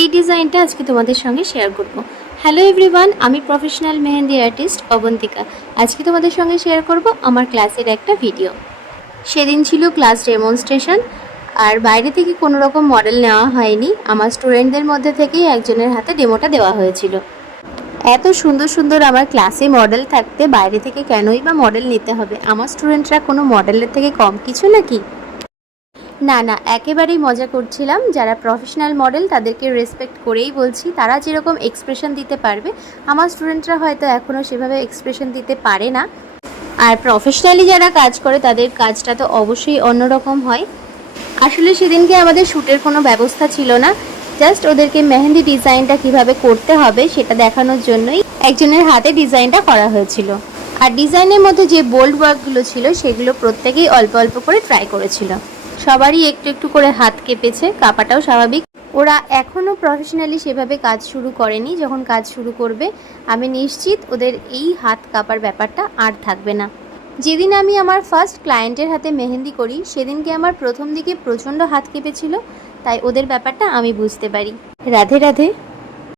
এই ডিজাইনটা আজকে তোমাদের সঙ্গে শেয়ার করব। হ্যালো এভরিওয়ান, আমি প্রফেশনাল মেহেন্দি আর্টিস্ট অবন্তিকা। আজকে তোমাদের সঙ্গে শেয়ার করব আমার ক্লাসের একটা ভিডিও। সেদিন ছিল ক্লাস ডেমনস্ট্রেশন, আর বাইরে থেকে কোনো রকম মডেল নেওয়া হয়নি। আমার স্টুডেন্টদের মধ্যে থেকেই একজনের হাতে ডেমোটা দেওয়া হয়েছিল। এত সুন্দর সুন্দর আমার ক্লাসে মডেল থাকতে বাইরে থেকে কেনই বা মডেল নিতে হবে? আমার স্টুডেন্টরা কোনো মডেলের থেকে কম কিছু নাকি? না না, একেবারেই মজা করছিলাম। যারা প্রফেশনাল মডেল তাদেরকে রেসপেক্ট করেই বলছি। তারা যেরকম এক্সপ্রেশন দিতে পারবে, আমার স্টুডেন্টরা হয়তো এখনও সেভাবে এক্সপ্রেশন দিতে পারে না। আর প্রফেশনালি যারা কাজ করে তাদের কাজটা তো অবশ্যই অন্যরকম হয়। আসলে সেদিনকে আমাদের শ্যুটের কোনো ব্যবস্থা ছিল না, জাস্ট ওদেরকে মেহেন্দি ডিজাইনটা কিভাবে করতে হবে সেটা দেখানোর জন্যই একজনের হাতে ডিজাইনটা করা হয়েছিল। আর ডিজাইনের মধ্যে যে বোল্ড ওয়ার্কগুলো ছিল সেগুলো প্রত্যেকেই অল্প অল্প করে ট্রাই করেছিল। সবারই একটু একটু করে হাত কেঁপেছে, কাঁপাটাও স্বাভাবিক। ওরা এখনও প্রফেশনালি সেভাবে কাজ শুরু করেনি। যখন কাজ শুরু করবে আমি নিশ্চিত ওদের এই হাত কাঁপার ব্যাপারটা আর থাকবে না। যেদিন আমি আমার ফার্স্ট ক্লায়েন্টের হাতে মেহেন্দি করি সেদিনকে আমার প্রথম দিকে প্রচণ্ড হাত কেঁপেছিল, তাই ওদের ব্যাপারটা আমি বুঝতে পারি। রাধে রাধে।